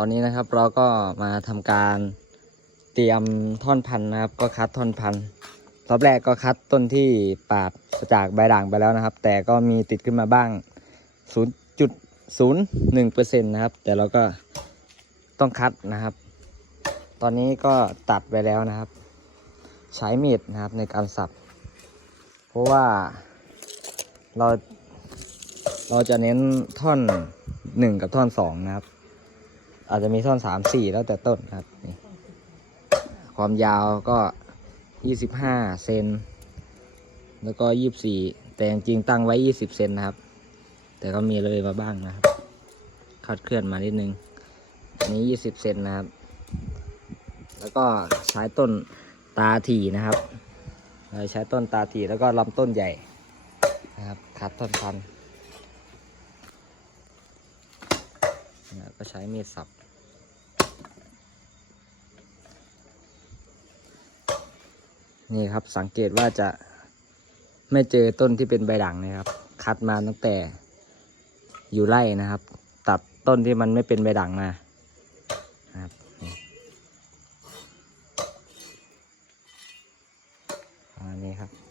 ตอนนี้นะครับเราก็มาทำการเตรียมท่อนพันธุ์นะครับ ก็คัดท่อนพันธุ์รอบแรกก็คัดต้นที่ปาดจากใบด่างไปแล้วนะครับ แต่ก็มีติดขึ้นมาบ้าง 0.01%นะครับ แต่เราก็ต้องคัดนะครับ ตอนนี้ก็ตัดไปแล้วนะครับ ใช้มีดนะครับในการสับ เพราะว่าเราเราจะเน้นท่อนหนึ่งกับท่อนสองนะครับ อาจจะมีท่อนสามสี่แล้วแต่ต้นครับนี่ความยาวก็ยี่สิบห้าเซนแล้วก็ยี่บสี่แต่จริงตั้งไว้ยี่สิบเซนนะครับ แต่ก็มีเลยมาบ้างนะครับคาดเคลื่อนมานิดนึงอันนี้ยี่สิบเซนนะครับ แล้วก็ใช้ต้นตาถี่นะครับเราใช้ต้นตาถี่แล้วก็ลำต้นใหญ่นะครับคัดท่อนพันธุ์ นี่ยก็ใช้มีดสับ นี่ครับสังเกตว่าจะไม่เจอต้นที่เป็นใบด่างนะครับ คัดมาตั้งแต่อยู่ไร่นะครับ ตัดต้นที่มันไม่เป็นใบด่างมานะครับนี่ประมาณนี้ครับ